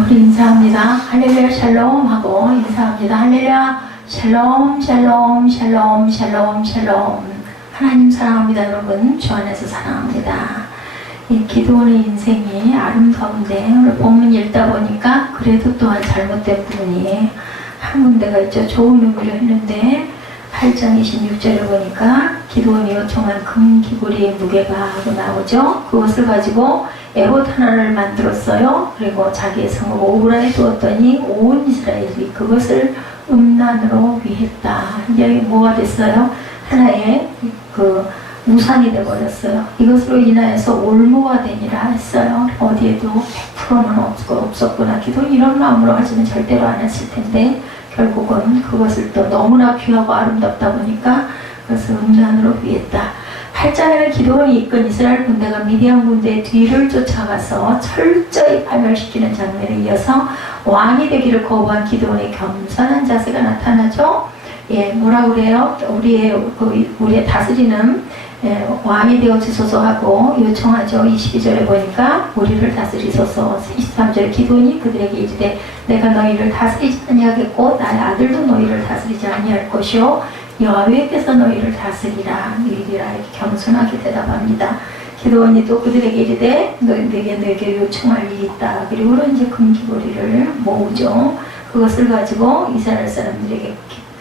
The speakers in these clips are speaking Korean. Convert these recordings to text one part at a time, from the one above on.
우리 인사합니다. 할렐루야 샬롬 하고 인사합니다. 할렐루야 샬롬 샬롬 샬롬 샬롬 샬롬. 하나님 사랑합니다. 여러분 주 안에서 사랑합니다. 이 기도원의 인생이 아름다운데 오늘 본문 읽다 보니까 그래도 또한 잘못된 부분이 한 군데가 있죠. 좋은 의미로 했는데 8장 26절에 보니까 기도원이 요청한 금기구리의 무게가 하고 나오죠. 그것을 가지고 에봇 하나를 만들었어요. 그리고 자기의 성읍 오브라에 두었더니 온 이스라엘이 그것을 음란으로 위했다. 이제 뭐가 됐어요? 하나의 그 우상이 되어버렸어요. 이것으로 인하여서 올무가 되니라 했어요. 어디에도 100%는 없었구나. 기도 이런 마음으로 하지는 절대로 안 했을 텐데 결국은 그것을 또 너무나 귀하고 아름답다 보니까 그것을 음란으로 위했다. 8장에는 기도원이 이끈 이스라엘 군대가 미디안 군대의 뒤를 쫓아가서 철저히 파멸시키는 장면에 이어서 왕이 되기를 거부한 기도원의 겸손한 자세가 나타나죠. 예, 뭐라 그래요? 우리의 다스리는 왕이 되어 주소서 하고 요청하죠. 22절에 보니까 우리를 다스리소서. 23절에 기도원이 그들에게 이르되 내가 너희를 다스리지 아니하겠고 나의 아들도 너희를 다스리지 아니할 것이요 여호와께서 너희를 다스리라 이르리라. 이렇게 겸손하게 대답합니다. 기도원이 또 그들에게 이르되 내게 요청할 일이 있다. 그리고 이제 금기고리를 모으죠. 그것을 가지고 이스라엘 사람들에게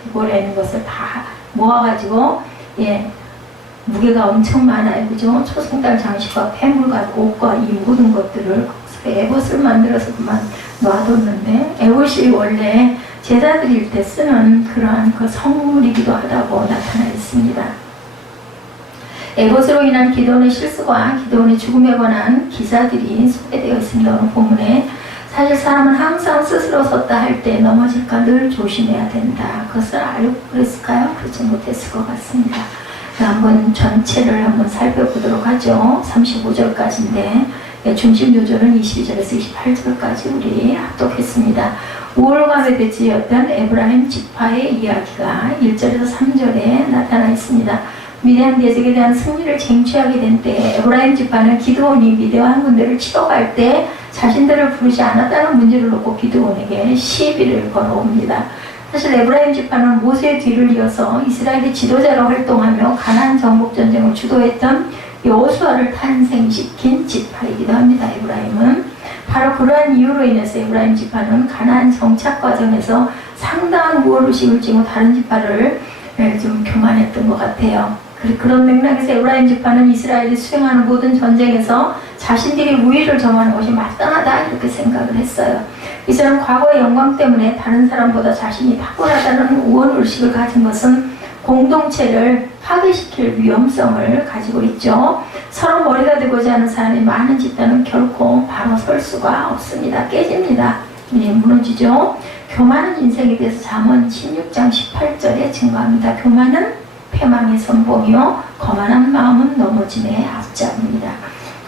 기고리에 있는 것을 다 모아가지고 무게가 엄청 많아요. 그죠? 초승달 장식과 폐물과 옷과 이 모든 것들을 에봇을 만들어서 그만 놔뒀는데 에봇이 원래 제사 드릴 때 쓰는 그러한 그 성물이기도 하다고 나타나 있습니다. 에봇으로 인한 기도원의 실수와 기도원의 죽음에 관한 기사들이 소개되어 있습니다. 오늘 본문에 사실 사람은 항상 스스로 섰다 할 때 넘어질까 늘 조심해야 된다. 그것을 알고 그랬을까요? 그렇지 못했을 것 같습니다. 한번 전체를 한번 살펴보도록 하죠. 35절까지인데 중심 요절은 22절에서 28절까지 우리 합독했습니다. 우월감에 대지였던 에브라임 지파의 이야기가 1절에서 3절에 나타나 있습니다. 미디안 대적에 대한 승리를 쟁취하게 된 때 에브라임 지파는 기드온이 미디안 군대를 치러 갈 때 자신들을 부르지 않았다는 문제를 놓고 기드온에게 시비를 걸어옵니다. 사실 에브라임 지파는 모세의 뒤를 이어서 이스라엘의 지도자로 활동하며 가나안 정복 전쟁을 주도했던 여호수아를 탄생시킨 지파이기도 합니다. 에브라임은 바로 그러한 이유로 인해서 에브라임 지파는 가나안 정착 과정에서 상당한 우월의식을 띠고 다른 지파를 좀 교만했던 것 같아요. 그런 맥락에서 에브라임 지파는 이스라엘이 수행하는 모든 전쟁에서 자신들이 우위를 점하는 것이 마땅하다 이렇게 생각을 했어요. 이들은 과거의 영광 때문에 다른 사람보다 자신이 탁월하다는 우월의식을 가진 것은 공동체를 파괴시킬 위험성을 가지고 있죠. 서로 머리가 되고자 하는 사람이 많은 집단은 결코 바로 설 수가 없습니다. 깨집니다. 무너지죠. 교만은 인생에 대해서 잠언 16장 18절에 증거합니다. 교만은 패망의 선봉이요 거만한 마음은 넘어짐의 앞잡입니다.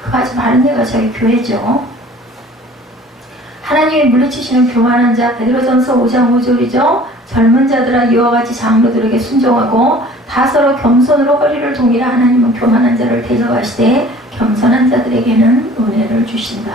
그거 아주 바른 데가 저희 교회죠. 하나님이 물리치시는 교만한 자, 베드로전서 5장 5절이죠. 젊은 자들아 이와 같이 장로들에게 순종하고 다 서로 겸손으로 허리를 동이라. 하나님은 교만한 자를 대적하시되 겸손한 자들에게는 은혜를 주신다.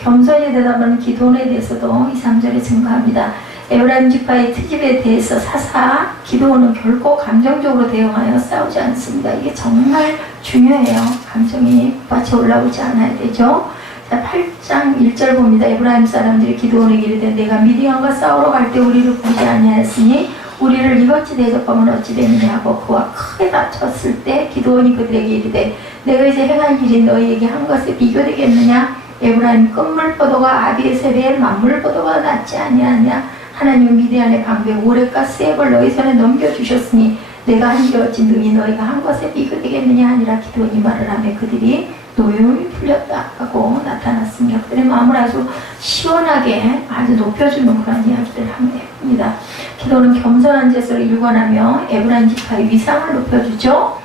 겸손히 대답하는 기도원에 대해서도 2, 3절에 증거합니다. 에브라임 지파의 트집에 대해서 사사 기도원은 결코 감정적으로 대응하여 싸우지 않습니다. 이게 정말 중요해요. 감정이 밭에 올라오지 않아야 되죠. 자, 8장 1절 봅니다. 에브라임 사람들이 기도원에게 이르되 내가 미디안과 싸우러 갈 때 우리를 부르지 아니하였으니 우리를 이같이 대적하면 어찌 되느냐 하고 그와 크게 다쳤을 때 기도원이 그들에게 이르되 내가 이제 행할 일이 너희에게 한 것에 비교되겠느냐. 에브라임 끝물포도가 아비에셀의 만물포도가 낫지 아니하냐. 하나님은 미디안의 방백 오랫과 세벌 너희 손에 넘겨주셨으니 내가 한 게 어찌 능히 너희가 한 것에 비교되겠느냐 하니라. 기도원이 말을 하며 그들이 노여움이 풀렸다 하고 나타났습니다. 그들의 마음을 아주 시원하게 아주 높여주는 그런 이야기를 합니다. 기도는 겸손한 제스로 일관하며 에브라임 지파의 위상을 높여주죠.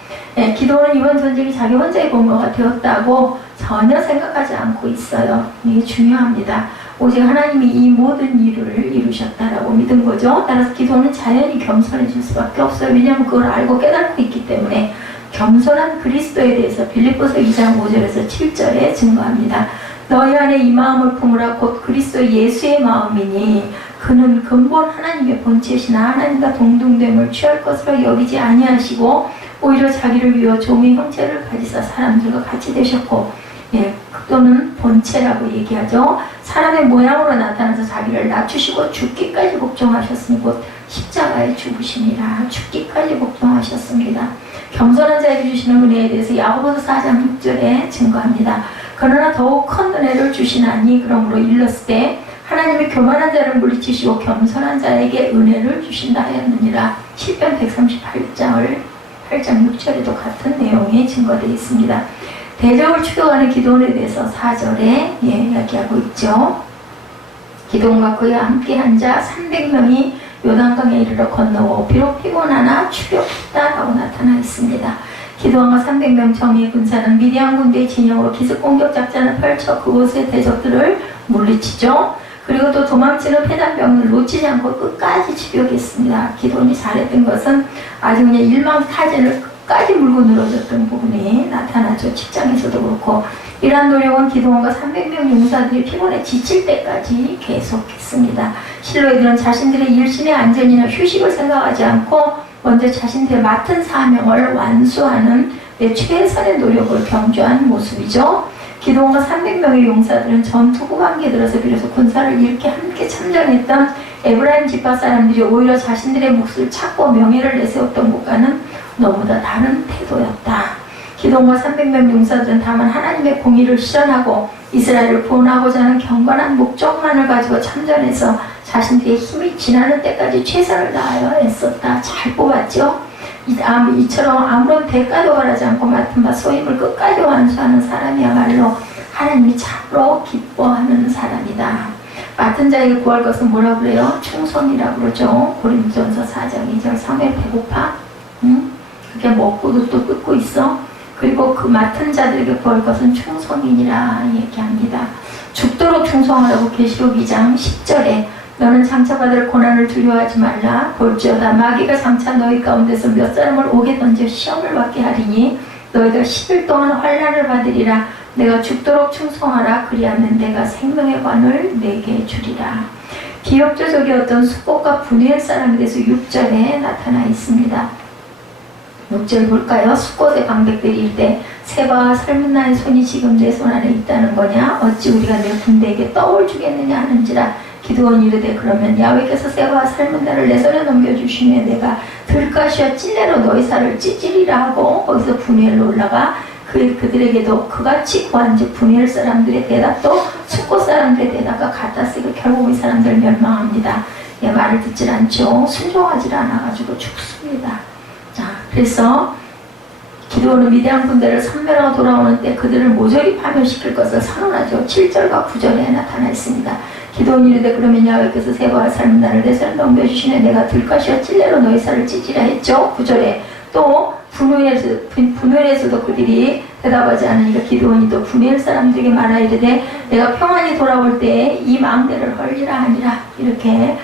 기도는 이번 전쟁이 자기 혼자의 공로가 되었다고 전혀 생각하지 않고 있어요. 이게 중요합니다. 오직 하나님이 이 모든 일을 이루셨다라고 믿은 거죠. 따라서 기도는 자연히 겸손해질 수밖에 없어요. 왜냐하면 그걸 알고 깨닫고 있기 때문에. 겸손한 그리스도에 대해서 빌립보서 2장 5절에서 7절에 증거합니다. 너희 안에 이 마음을 품으라. 곧 그리스도 예수의 마음이니 그는 근본 하나님의 본체시나 하나님과 동등됨을 취할 것으로 여기지 아니하시고 오히려 자기를 비워 종의 형체를 가지사 사람들과 같이 되셨고, 또는 본체라고 얘기하죠. 사람의 모양으로 나타나서 자기를 낮추시고 죽기까지 복종하셨으니 곧 십자가에 죽으시니라. 죽기까지 복종하셨습니다. 겸손한 자에게 주시는 은혜에 대해서 야고보서 4장 6절에 증거합니다. 그러나 더욱 큰 은혜를 주시나니 그러므로 일렀을 때 하나님이 교만한 자를 물리치시고 겸손한 자에게 은혜를 주신다 하였느니라. 시편 138장 6절에도 같은 내용이 증거되어 있습니다. 대적을 추격하는 기도원에 대해서 4절에 이야기하고 있죠. 기도원과 그와 함께 한 자 300명이 요단강에 이르러 건너고 비록 피곤하나 추격했다라고 나타나 있습니다. 기도원과 300명 정예의 군사는 미디안 군대의 진영으로 기습 공격 작전을 펼쳐 그곳의 대적들을 물리치죠. 그리고 또 도망치는 패단병을 놓치지 않고 끝까지 추격했습니다. 기도원이 잘했던 것은 아주 그냥 일망타진을 끝까지 물고 늘어졌던 부분이 나타나죠. 직장에서도 그렇고. 이러한 노력은 기도원과 300명 용사들이 피곤에 지칠 때까지 계속했습니다. 실로이들은 자신들의 일신의 안전이나 휴식을 생각하지 않고 먼저 자신들의 맡은 사명을 완수하는 최선의 노력을 경주한 모습이죠. 기도원과 300명의 용사들은 전투 후반기에 들어서 비로소 군사를 이렇게 함께 참전했던 에브라임 지파 사람들이 오히려 자신들의 몫을 찾고 명예를 내세웠던 것과는 너무나 다른 태도였다. 기도원과 300명 용사들은 다만 하나님의 공의를 실현하고 이스라엘을 구원하고자 하는 경건한 목적만을 가지고 참전해서 자신들의 힘이 지나는 때까지 최선을 다하여 애썼다. 잘 뽑았죠? 이처럼 아무런 대가도 바라지 않고 맡은 바 소임을 끝까지 완수하는 사람이야말로 하나님이 참으로 기뻐하는 사람이다. 맡은 자에게 구할 것은 뭐라고 그래요? 충성이라고 그러죠. 고린도전서 4장 2절 3회 배고파? 그게 먹고도 또 뜯고 있어? 그리고 그 맡은 자들에게 구할 것은 충성이니라 얘기합니다. 죽도록 충성하라고 계시록 2장 10절에 너는 장차 받을 고난을 두려워하지 말라. 볼지어다 마귀가 장차 너희 가운데서 몇 사람을 오게 던져 시험을 받게 하리니 너희가 10일 동안 환난을 받으리라. 내가 죽도록 충성하라. 그리하면 내가 생명의 관을 내게 주리라. 비협조적이었던 수복과 분이엘 사람에 대해서 6절에 나타나 있습니다. 6절 볼까요? 숫곳의 방백들이 이르되 세바와 살문나의 손이 지금 내 손 안에 있다는 거냐? 어찌 우리가 내 군대에게 떡을 주겠느냐 하는지라. 기도원이 이르되 그러면 야훼께서 세바와 살문나를 내 손에 넘겨주시면 내가 들가시와 찔레로 너희 살을 찌찌리라 하고 거기서 분이엘로 올라가 그들에게도 그같이 구한즉 분이엘 사람들의 대답도 숫곳 사람들의 대답과 같았으니 결국 이 사람들 멸망합니다. 말을 듣질 않죠. 순종하지 않아가지고 죽습니다. 자, 그래서 기도원은 미디안 군대를 섬멸하고 돌아오는 때 그들을 모조리 파멸시킬 것을 선언하죠. 7절과 9절에 나타나 있습니다. 기도원이 이르되 그러면 야훼께서 세바와 살문나를 내 손에 넘겨주시네 내가 들가시와 찔레로 너희 살을 찌지라 했죠. 9절에 또 분우엘에서도 그들이 대답하지 않으니까 기도원이 또 분우엘 사람들에게 말하 이르되 내가 평안히 돌아올 때 이 망대를 헐리라 하니라. 이렇게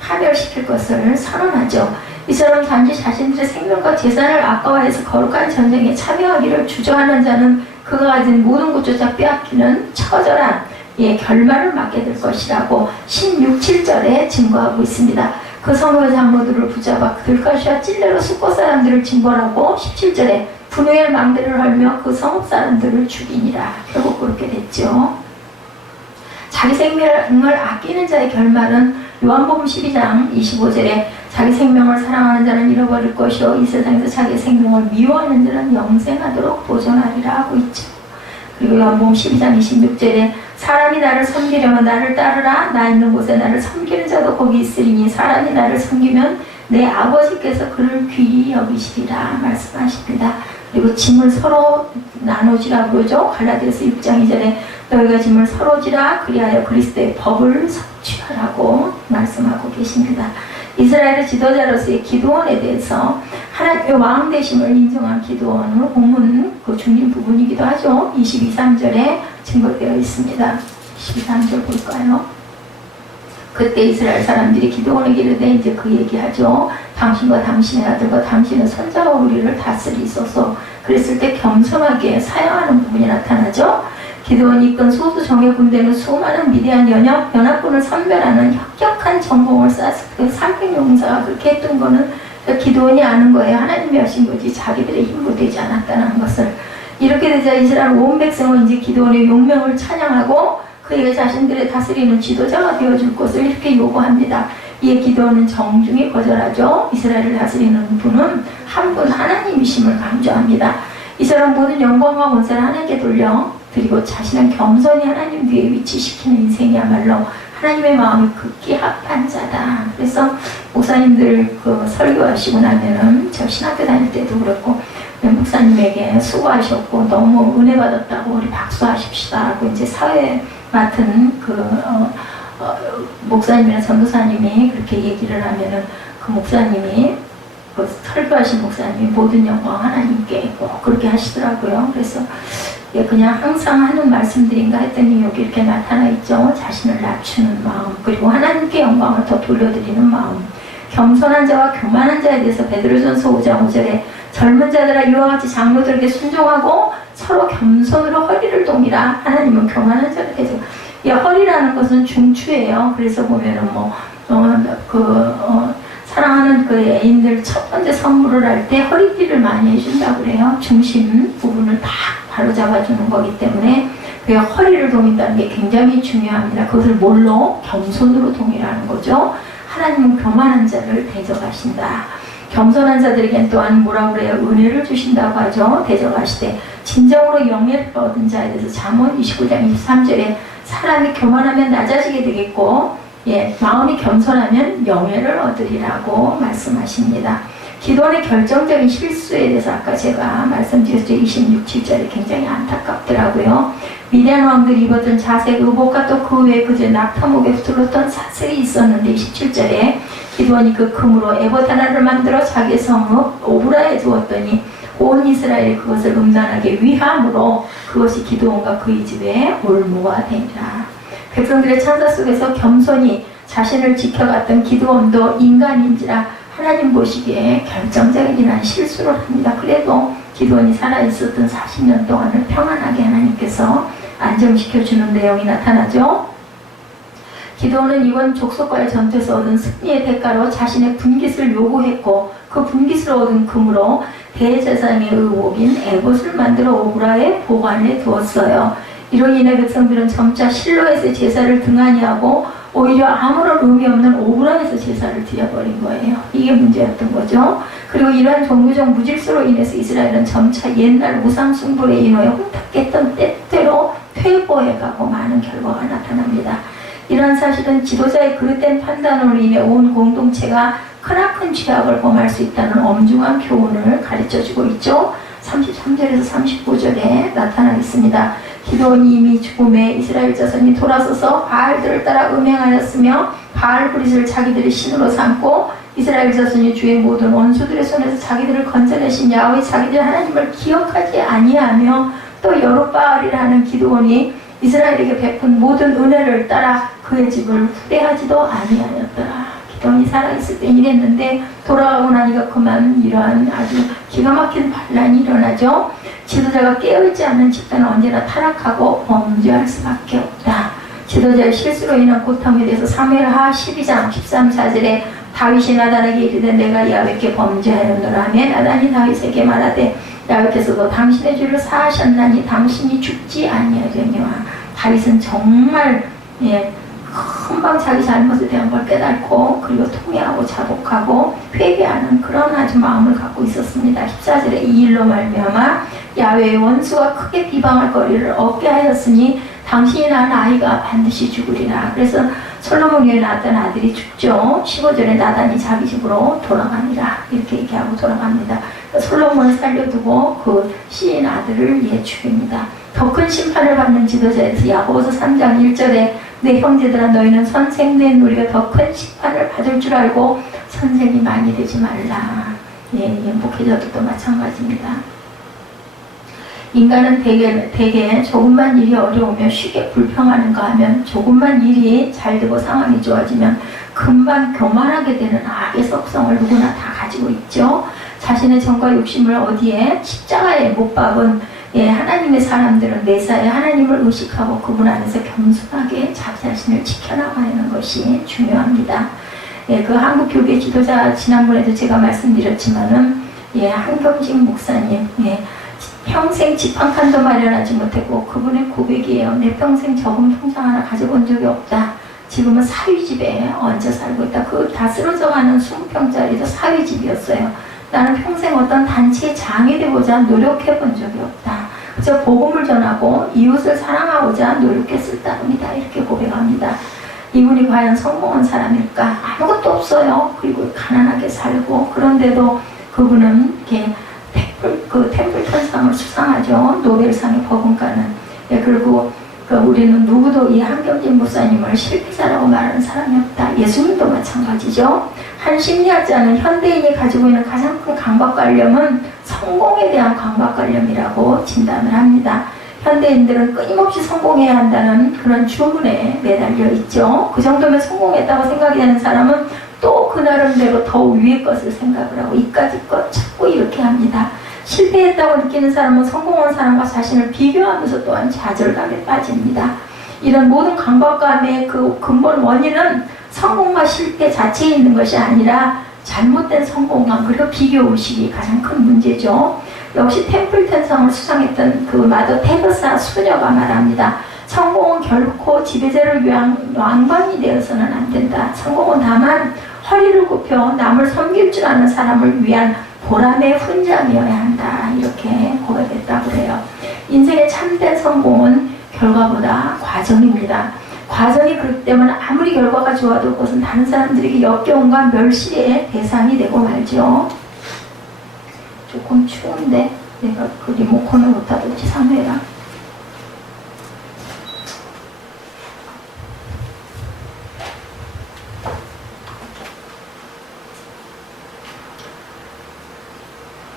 파멸시킬 것을 선언하죠. 이 사람 단지 자신들의 생명과 재산을 아까워해서 거룩한 전쟁에 참여하기를 주저하는 자는 그가 가진 모든 것조차 빼앗기는 처절한 결말을 맞게 될 것이라고 16, 7절에 증거하고 있습니다. 그 성읍의 장로들을 붙잡아 들가시와 찔레로 숫곳 사람들을 징벌하고 17절에 분우엘 망대를 헐며 그 성읍 사람들을 죽이니라. 결국 그렇게 됐죠. 자기 생명을 아끼는 자의 결말은 요한복음 12장 25절에 자기 생명을 사랑하는 자는 잃어버릴 것이요 이 세상에서 자기 생명을 미워하는 자는 영생하도록 보존하리라 하고 있죠. 그리고 요한복음 12장 26절에 사람이 나를 섬기려면 나를 따르라. 나 있는 곳에 나를 섬기는 자도 거기 있으리니 사람이 나를 섬기면 내 아버지께서 그를 귀히 여기시리라 말씀하십니다. 그리고 짐을 서로 나누지라 그러죠. 갈라디아서 6장 2절에 너희가 짐을 서로 지라 그리하여 그리스도의 법을 성취하라고 말씀하고 계십니다. 이스라엘의 지도자로서의 기도원에 대해서 하나님의 왕 되심을 인정한 기도원은 본문 그 중심 부분이기도 하죠. 22, 3절에 증거되어 있습니다. 23절 볼까요? 그때 이스라엘 사람들이 기도원에게 이르되 이제 그 얘기하죠. 당신과 당신의 아들과 당신의 손자가 우리를 다스리소서. 그랬을 때 겸손하게 사용하는 부분이 나타나죠. 기드온이 이끈 소수 정예 군대는 수많은 미디안 연합군을 선별하는 혁혁한 전공을 쌓았을 때 300용사가 그렇게 했던 거는 기드온이 아는 거예요. 하나님이 하신 거지 자기들의 힘으로 되지 않았다는 것을. 이렇게 되자 이스라엘 온 백성은 이제 기드온의 용명을 찬양하고 그에게 자신들의 다스리는 지도자가 되어줄 것을 이렇게 요구합니다. 이에 기드온은 정중히 거절하죠. 이스라엘을 다스리는 분은 한 분 하나님이심을 강조합니다. 이 사람 모든 영광과 권세를 하나님께 돌려 드리고 자신은 겸손히 하나님 뒤에 위치시키는 인생이야말로 하나님의 마음이 극히 합한 자다. 그래서 목사님들 그 설교하시고 나면은 저 신학교 다닐 때도 그렇고 목사님에게 수고하셨고 너무 은혜 받았다고 우리 박수하십시다 하고 이제 사회 맡은 목사님이나 전도사님이 그렇게 얘기를 하면은 그 목사님이 그 설교하신 목사님이 모든 영광 하나님께 꼭 그렇게 하시더라고요. 그래서 그냥 항상 하는 말씀들인가 했더니 여기 이렇게 나타나 있죠. 자신을 낮추는 마음, 그리고 하나님께 영광을 더 돌려드리는 마음. 겸손한 자와 교만한 자에 대해서 베드로전서 5장 5절에 젊은 자들아 이와 같이 장로들에게 순종하고 서로 겸손으로 허리를 동이라. 하나님은 교만한 자를 대죠. 이 허리라는 것은 중추예요. 그래서 보면은 사랑하는 그 애인들 첫 번째 선물을 할 때 허리띠를 많이 해준다고 그래요. 중심 부분을 다 바로 잡아주는 거기 때문에 그 허리를 동인다는 게 굉장히 중요합니다. 그것을 뭘로? 겸손으로 동이라는 거죠. 하나님은 교만한 자를 대적하신다. 겸손한 자들에겐 또한 뭐라고 그래요? 은혜를 주신다고 하죠. 대적하시되 진정으로 영예를 얻은 자에 대해서 잠언 29장 23절에 사람이 교만하면 낮아지게 되겠고 마음이 겸손하면 영예를 얻으리라고 말씀하십니다. 기도원의 결정적인 실수에 대해서 아까 제가 말씀드렸죠. 26, 7절에 굉장히 안타깝더라고요. 미디안 왕들이 입었던 자색 의복과 또 그 외에 그저 낙타목에 둘렀던 사슬이 있었는데 17절에 기도원이 그 금으로 에봇 하나를 만들어 자기의 성읍 오브라에 두었더니 온 이스라엘이 그것을 음란하게 위함으로 그것이 기도원과 그의 집에 올무가 되니라. 백성들의 찬사 속에서 겸손히 자신을 지켜갔던 기드온도 인간인지라 하나님 보시기에 결정적인 실수를 합니다. 그래도 기드온이 살아있었던 40년 동안을 평안하게 하나님께서 안정시켜주는 내용이 나타나죠. 기드온은 이번 족속과의 전투에서 얻은 승리의 대가로 자신의 분깃을 요구했고 그 분깃을 얻은 금으로 대제사장의 의복인 에봇을 만들어 오브라에 보관해 두었어요. 이로 인해 백성들은 점차 실로에서 제사를 등한히 하고 오히려 아무런 의미 없는 오브라에서 제사를 드려버린 거예요. 이게 문제였던 거죠. 그리고 이러한 종교적 무질서로 인해서 이스라엘은 점차 옛날 우상숭배에 인하여 혼탁했던 때때로 퇴보해가고 많은 결과가 나타납니다. 이러한 사실은 지도자의 그릇된 판단으로 인해 온 공동체가 크나큰 죄악을 범할 수 있다는 엄중한 교훈을 가르쳐주고 있죠. 33절에서 39절에 나타나 있습니다. 기드온이 이미 죽음에 이스라엘 자손이 돌아서서 바알들을 따라 음행하였으며 바알 브릿을 자기들의 신으로 삼고 이스라엘 자손이 주의 모든 원수들의 손에서 자기들을 건져내신 야훼 자기들 하나님을 기억하지 아니하며 또 여룻바알이라는 기드온이 이스라엘에게 베푼 모든 은혜를 따라 그의 집을 후대하지도 아니하였더라. 기드온이 살아있을 땐 이랬는데 돌아가고 나니까 그만 이러한 아주 기가 막힌 반란이 일어나죠. 지도자가 깨어있지 않는 집단은 언제나 타락하고 범죄할 수밖에 없다. 지도자의 실수로 인한 고통에 대해서 사무엘하 12장 13, 14절에 다윗이 나단에게 이르되 내가 야훼께 범죄하였노라 하며 나단이 다윗에게 말하되 야훼께서도 당신의 죄를 사하셨나니 당신이 죽지 아니하려니와. 다윗은 정말 금방 자기 잘못에 대한 걸 깨닫고 그리고 통회하고 자복하고 회개하는 그런 아주 마음을 갖고 있었습니다. 14절에 이 일로 말미암아 야훼의 원수가 크게 비방할 거리를 얻게 하였으니 당신이 낳은 아이가 반드시 죽으리라. 그래서 솔로몬 위에 낳았던 아들이 죽죠. 15절에 나단이 자기 집으로 돌아가니라 이렇게 얘기하고 돌아갑니다. 솔로몬을 살려두고 그 시인 아들을 죽입니다. 더 큰 심판을 받는 지도자에서 야고보서 3장 1절에 내 형제들아 너희는 선생 된 우리가 더 큰 심판을 받을 줄 알고 선생이 많이 되지 말라. 목회자도 마찬가지입니다. 인간은 대개 조금만 일이 어려우면 쉽게 불평하는가 하면 조금만 일이 잘 되고 상황이 좋아지면 금방 교만하게 되는 악의 습성을 누구나 다 가지고 있죠. 자신의 정과 욕심을 어디에 십자가에 못 박은 예, 하나님의 사람들은 매사에 하나님을 의식하고 그분 안에서 겸손하게 자기 자신을 지켜나가는 것이 중요합니다. 예, 그 한국 교계 지도자 지난번에도 제가 말씀드렸지만은 예, 한경직 목사님 예, 평생 집 한 칸도 마련하지 못했고 그분의 고백이에요. 내 평생 저금 통장 하나 가져본 적이 없다. 지금은 사위집에 얹어 살고 있다. 그 다 쓰러져가는 20평짜리도 사위집이었어요. 나는 평생 어떤 단체의 장이 되고자 노력해 본 적이 없다. 그저 복음을 전하고 이웃을 사랑하고자 노력했을 따름이다. 이렇게 고백합니다. 이분이 과연 성공한 사람일까? 아무것도 없어요. 그리고 가난하게 살고 그런데도 그분은 이렇게 템플턴상을 수상하죠. 노벨상의 버금가는. 예, 그리고 우리는 누구도 이 한경진 목사님을 실패자라고 말하는 사람이 없다. 예수님도 마찬가지죠. 한 심리학자는 현대인이 가지고 있는 가장 큰 강박관념은 성공에 대한 강박관념이라고 진단을 합니다. 현대인들은 끊임없이 성공해야 한다는 그런 주문에 매달려 있죠. 그 정도면 성공했다고 생각이 되는 사람은 또 그 나름대로 더 위의 것을 생각을 하고 이까짓 것 자꾸 이렇게 합니다. 실패했다고 느끼는 사람은 성공한 사람과 자신을 비교하면서 또한 좌절감에 빠집니다. 이런 모든 강박감의 그 근본 원인은 성공과 실패 자체에 있는 것이 아니라 잘못된 성공감 그리고 비교의식이 가장 큰 문제죠. 역시 템플턴상을 수상했던 그 마더 테레사 수녀가 말합니다. 성공은 결코 지배자를 위한 왕관이 되어서는 안 된다. 성공은 다만 허리를 굽혀 남을 섬길 줄 아는 사람을 위한 보람의 훈장이어야 한다. 이렇게 고백했다고 해요. 인생의 참된 성공은 결과보다 과정입니다. 과정이 그렇기 때문에 아무리 결과가 좋아도 그것은 다른 사람들에게 역겨움과 멸시의 대상이 되고 말죠. 조금 추운데 내가 그 리모컨을 못하든지 상해라.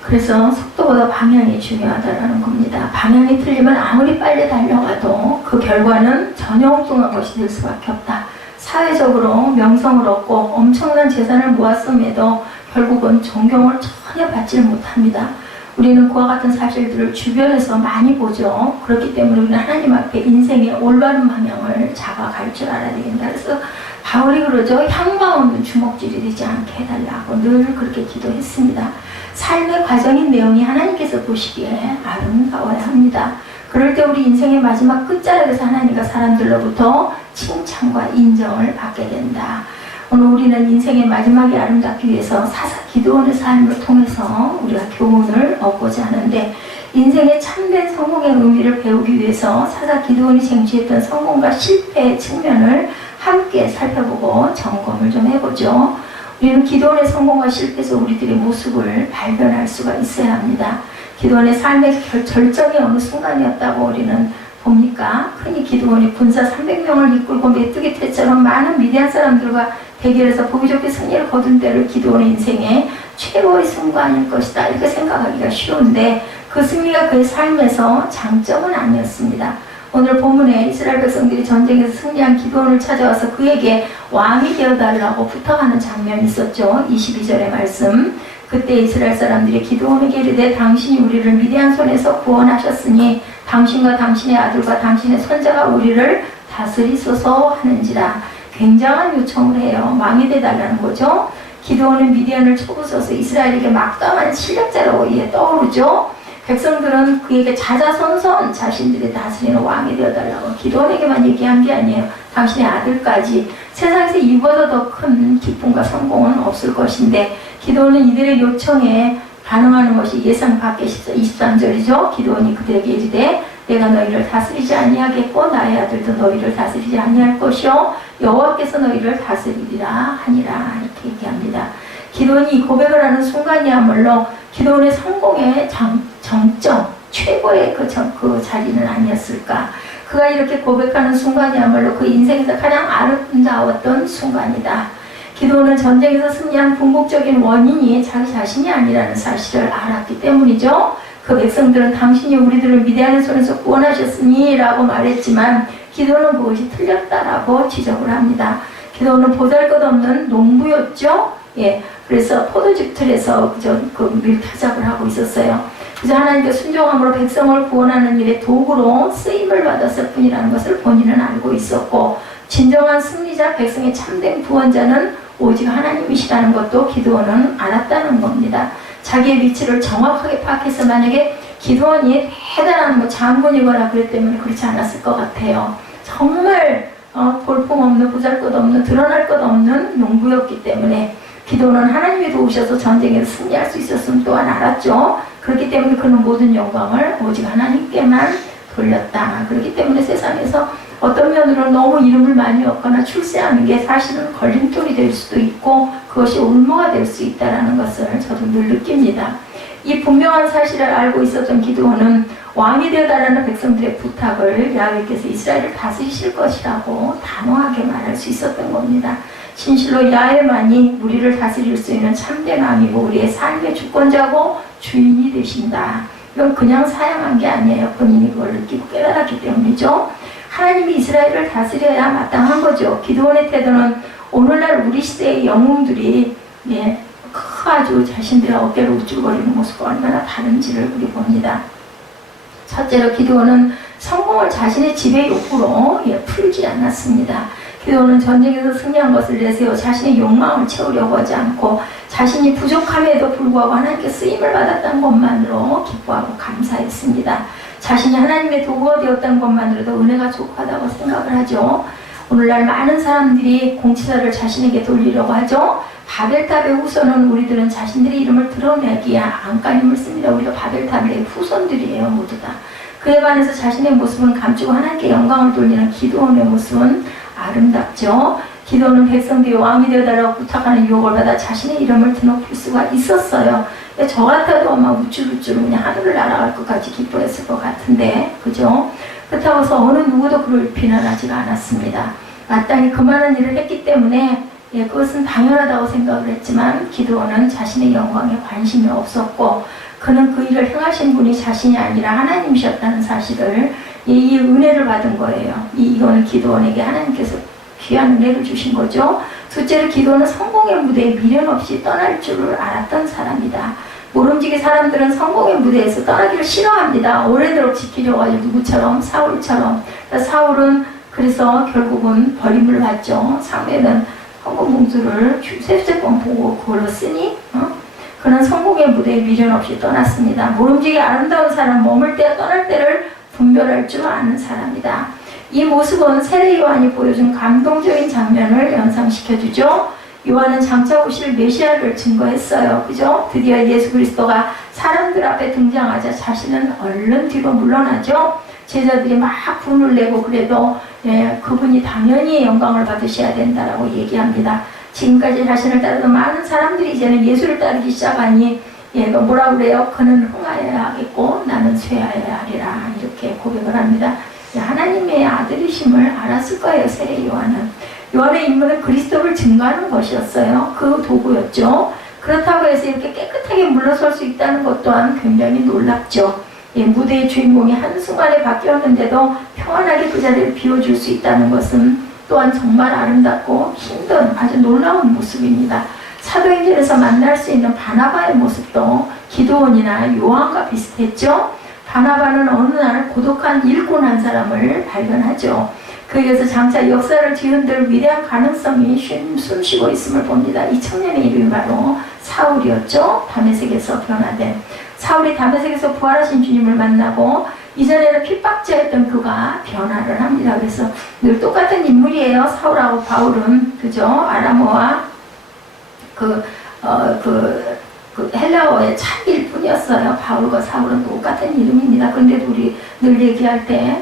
그래서 속도보다 방향이 중요하다는 겁니다. 방향이 틀리면 아무리 빨리 달려가도 그 결과는 전혀 엉뚱한 것이 될 수밖에 없다. 사회적으로 명성을 얻고 엄청난 재산을 모았음에도 결국은 존경을 전혀 받지 못합니다. 우리는 그와 같은 사실들을 주변에서 많이 보죠. 그렇기 때문에 우리는 하나님 앞에 인생의 올바른 방향을 잡아갈 줄 알아야 된다. 그래서 바울이 그러죠. 향방 없는 주먹질이 되지 않게 해달라고 늘 그렇게 기도했습니다. 삶의 과정인 내용이 하나님께서 보시기에 아름다워야 합니다. 그럴 때 우리 인생의 마지막 끝자락에서 하나님과 사람들로부터 칭찬과 인정을 받게 된다. 오늘 우리는 인생의 마지막이 아름답기 위해서 사사 기도원의 삶을 통해서 우리가 교훈을 얻고자 하는데 인생의 참된 성공의 의미를 배우기 위해서 사사 기도원이 쟁취했던 성공과 실패의 측면을 함께 살펴보고 점검을 좀 해보죠. 우리는 기도원의 성공과 실패에서 우리들의 모습을 발견할 수가 있어야 합니다. 기도원의 삶의 절정의 어느 순간이었다고 우리는 봅니까? 흔히 기도원이 군사 300명을 이끌고 메뚜기 떼처럼 많은 미디안 사람들과 대결해서 보기 좋게 승리를 거둔 때를 기도원의 인생의 최고의 순간일 것이다. 이렇게 생각하기가 쉬운데 그 승리가 그의 삶에서 장점은 아니었습니다. 오늘 본문에 이스라엘 백성들이 전쟁에서 승리한 기드온을 찾아와서 그에게 왕이 되어달라고 부탁하는 장면이 있었죠. 22절의 말씀. 그때 이스라엘 사람들이 기드온에게 이르되 당신이 우리를 미디안 손에서 구원하셨으니 당신과 당신의 아들과 당신의 손자가 우리를 다스리소서 하는지라. 굉장한 요청을 해요. 왕이 되달라는 거죠. 기드온은 미디안을 쳐부숴서 이스라엘에게 막강한 실력자라고 떠오르죠. 백성들은 그에게 자자손손 자신들이 다스리는 왕이 되어달라고 기드온에게만 얘기한 게 아니에요. 당신의 아들까지. 세상에서 이보다 더 큰 기쁨과 성공은 없을 것인데 기드온은 이들의 요청에 반응하는 것이 예상 밖의 23절이죠. 기드온이 그들에게 이르되 내가 너희를 다스리지 아니하겠고 나의 아들도 너희를 다스리지 아니할 것이요 여호와께서 너희를 다스리리라 하니라. 이렇게 얘기합니다. 기드온이 이 고백을 하는 순간이야말로 기드온의 성공의 정점, 최고의 그 자리는 아니었을까. 그가 이렇게 고백하는 순간이야말로 그 인생에서 가장 아름다웠던 순간이다. 기드온은 전쟁에서 승리한 궁극적인 원인이 자기 자신이 아니라는 사실을 알았기 때문이죠. 그 백성들은 당신이 우리들을 미디안의 손에서 구원하셨으니 라고 말했지만 기드온은 그것이 틀렸다라고 지적을 합니다. 기드온은 보잘것없는 농부였죠. 예, 그래서 포도즙 틀에서 그 밀타작을 하고 있었어요. 그저 하나님께 순종함으로 백성을 구원하는 일에 도구로 쓰임을 받았을 뿐이라는 것을 본인은 알고 있었고, 진정한 승리자, 백성의 참된 구원자는 오직 하나님이시라는 것도 기드온은 알았다는 겁니다. 자기의 위치를 정확하게 파악해서 만약에 기드온이 대단한 장군이거나 그랬다면 그렇지 않았을 것 같아요. 정말 볼품없는, 보잘것없는, 드러날 것 없는 농부였기 때문에 기드온은 하나님이 도우셔서 전쟁에서 승리할 수 있었음을 또한 알았죠. 그렇기 때문에 그는 모든 영광을 오직 하나님께만 돌렸다. 그렇기 때문에 세상에서 어떤 면으로 너무 이름을 많이 얻거나 출세하는 게 사실은 걸림돌이 될 수도 있고 그것이 올무가 될 수 있다는 것을 저도 늘 느낍니다. 이 분명한 사실을 알고 있었던 기드온은 왕이 되어달라는 백성들의 부탁을 야훼께서 이스라엘을 다스리실 것이라고 단호하게 말할 수 있었던 겁니다. 진실로 야훼만이 우리를 다스릴 수 있는 참된 왕이고 우리의 삶의 주권자고 주인이 되신다. 이건 그냥 사양한 게 아니에요. 본인이 그걸 느끼고 깨달았기 때문이죠. 하나님이 이스라엘을 다스려야 마땅한 거죠. 기드온의 태도는 오늘날 우리 시대의 영웅들이 아주 자신들의 어깨를 우쭐거리는 모습과 얼마나 다른지를 우리 봅니다. 첫째로 기드온은 성공을 자신의 지배 욕구로 풀지 않았습니다. 기드온은 전쟁에서 승리한 것을 내세워 자신의 욕망을 채우려고 하지 않고 자신이 부족함에도 불구하고 하나님께 쓰임을 받았다는 것만으로 기뻐하고 감사했습니다. 자신이 하나님의 도구가 되었다는 것만으로도 은혜가 족하다고 생각을 하죠. 오늘날 많은 사람들이 공치사를 자신에게 돌리려고 하죠. 바벨탑의 후손은 우리들은 자신들의 이름을 드러내기에 안간힘을 씁니다. 우리가 바벨탑의 후손들이에요. 모두 다. 그에 반해서 자신의 모습은 감추고 하나님께 영광을 돌리는 기드온의 모습은 아름답죠. 기드온은 백성들이 왕이 되어달라고 부탁하는 유혹을 받아 자신의 이름을 드높일 수가 있었어요. 저 같아도 아마 우쭐우쭐 그냥 하늘을 날아갈 것까지 기뻐했을 것 같은데, 그죠? 그렇다고 해서 어느 누구도 그를 비난하지가 않았습니다. 마땅히 그만한 일을 했기 때문에 그것은 당연하다고 생각을 했지만 기드온은 자신의 영광에 관심이 없었고 그는 그 일을 행하신 분이 자신이 아니라 하나님이셨다는 사실을 이 은혜를 받은 거예요. 이거는 기드온에게 하나님께서 귀한 은혜를 주신 거죠. 둘째로 기드온은 성공의 무대에 미련 없이 떠날 줄을 알았던 사람이다. 모름지기 사람들은 성공의 무대에서 떠나기를 싫어합니다. 오래도록 지키려가지고 누구처럼? 사울처럼. 사울은 그래서 결국은 버림을 받죠. 사무엘은 헌금봉투를 세세 번 보고 그걸로 쓰니 그는 성공의 무대에 미련 없이 떠났습니다. 모름지기 아름다운 사람, 머물 때 떠날 때를 분별할 줄 아는 사람이다. 이 모습은 세례 요한이 보여준 감동적인 장면을 연상시켜주죠. 요한은 장차 오실 메시아를 증거했어요. 그죠? 드디어 예수 그리스도가 사람들 앞에 등장하자 자신은 얼른 뒤로 물러나죠. 제자들이 막 분을 내고 그래도 그분이 당연히 영광을 받으셔야 된다라고 얘기합니다. 지금까지 자신을 따르던 많은 사람들이 이제는 예수를 따르기 시작하니 뭐라 그래요? 그는 흥하여야 하겠고 나는 쇠하여야 하리라 이렇게 고백을 합니다. 하나님의 아들이심을 알았을 거예요. 세례 요한은. 요한의 임무는 그리스도를 증거하는 것이었어요. 그 도구였죠. 그렇다고 해서 이렇게 깨끗하게 물러설 수 있다는 것 또한 굉장히 놀랍죠. 무대의 주인공이 한순간에 바뀌었는데도 평안하게 그 자리를 비워줄 수 있다는 것은 또한 정말 아름답고 힘든 아주 놀라운 모습입니다. 사도행전에서 만날 수 있는 바나바의 모습도 기드온이나 요한과 비슷했죠. 바나바는 어느 날 고독한 일꾼 한 사람을 발견하죠. 그에게서 장차 역사를 뒤흔들 위대한 가능성이 숨쉬고 있음을 봅니다. 이 청년의 이름이 바로 사울이었죠. 다메섹에서 변화된. 사울이 다메섹에서 부활하신 주님을 만나고 이전에는 핍박자였던 그가 변화를 합니다. 그래서 늘 똑같은 인물이에요. 사울하고 바울은. 그죠? 아람어와 그 헬라어의 차이일 뿐이었어요. 바울과 사울은 똑같은 이름입니다. 그런데도 우리 늘 얘기할 때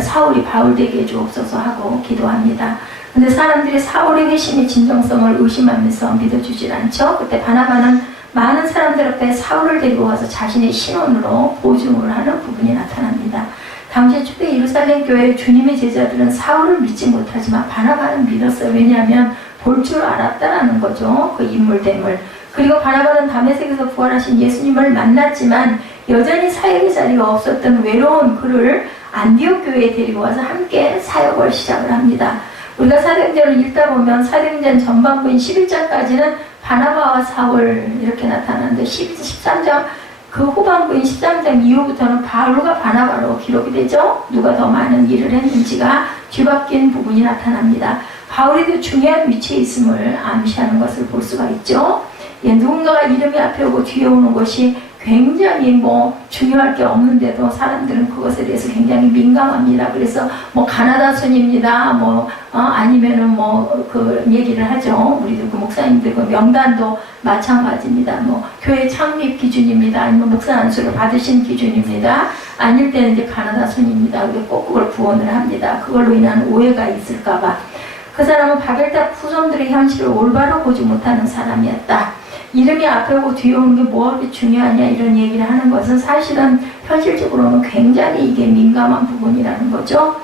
사울이 바울 되게 해주옵소서 하고 기도합니다. 근데 사람들이 사울의 계심의 진정성을 의심하면서 믿어주질 않죠. 그때 바나바는 많은 사람들 앞에 사울을 데리고 가서 자신의 신원으로 보증을 하는 부분이 나타납니다. 당시 초대 예루살렘 교회 주님의 제자들은 사울을 믿지 못하지만 바나바는 믿었어요. 왜냐하면 볼 줄 알았다라는 거죠. 그 인물됨을. 그리고 바나바는 다메섹에서 부활하신 예수님을 만났지만 여전히 사역의 자리가 없었던 외로운 그를 안디옥 교회에 데리고 와서 함께 사역을 시작을 합니다. 우리가 사도행전을 읽다 보면 사도행전 전반부인 11장까지는 바나바와 사울 이렇게 나타나는데 13장 그 후반부인 13장 이후부터는 바울과 바나바로 기록이 되죠. 누가 더 많은 일을 했는지가 뒤바뀐 부분이 나타납니다. 바울이 중요한 위치에 있음을 암시하는 것을 볼 수가 있죠. 예, 누군가가 이름이 앞에 오고 뒤에 오는 것이 굉장히 중요할 게 없는데도 사람들은 그것에 대해서 굉장히 민감합니다. 그래서 가나다 순입니다. 아니면은 그 얘기를 하죠. 우리도 그 목사님들 그 명단도 마찬가지입니다. 교회 창립 기준입니다. 아니면 목사 안수를 받으신 기준입니다. 아닐 때는 이제 가나다 순입니다. 꼭 그걸 구원을 합니다. 그걸로 인한 오해가 있을까봐. 그 사람은 바벨탑 후손들의 현실을 올바로 보지 못하는 사람이었다. 이름이 앞에 오고 뒤에 오는 게 뭐가 그렇게 중요하냐 이런 얘기를 하는 것은 사실은 현실적으로는 굉장히 이게 민감한 부분이라는 거죠.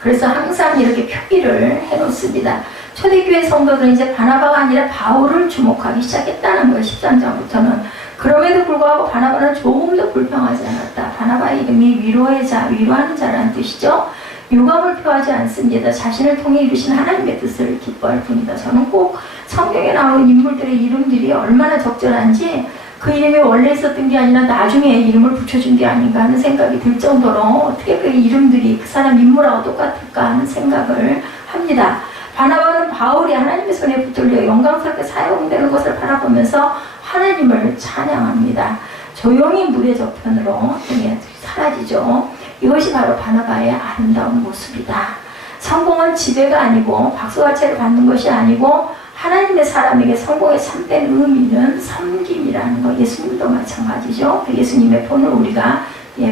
그래서 항상 이렇게 표기를 해놓습니다. 초대교회 성도들은 이제 바나바가 아니라 바울을 주목하기 시작했다는 거예요. 13장부터는. 그럼에도 불구하고 바나바는 조금도 불평하지 않았다. 바나바의 이름이 위로하는 자라는 뜻이죠. 유감을 표하지 않습니다. 자신을 통해 이루신 하나님의 뜻을 기뻐할 뿐이다. 저는 꼭 성경에 나오는 인물들의 이름들이 얼마나 적절한지 그 이름이 원래 있었던 게 아니라 나중에 이름을 붙여준 게 아닌가 하는 생각이 들 정도로 어떻게 그 이름들이 그 사람 인물하고 똑같을까 하는 생각을 합니다. 바나바는 바울이 하나님의 손에 붙들려 영광스럽게 사용되는 것을 바라보면서 하나님을 찬양합니다. 조용히 물의 저편으로 사라지죠. 이것이 바로 바나바의 아름다운 모습이다. 성공은 지배가 아니고 박수갈채를 받는 것이 아니고 하나님의 사람에게 성공의 참된 의미는 섬김이라는 것. 예수님도 마찬가지죠. 예수님의 본을 우리가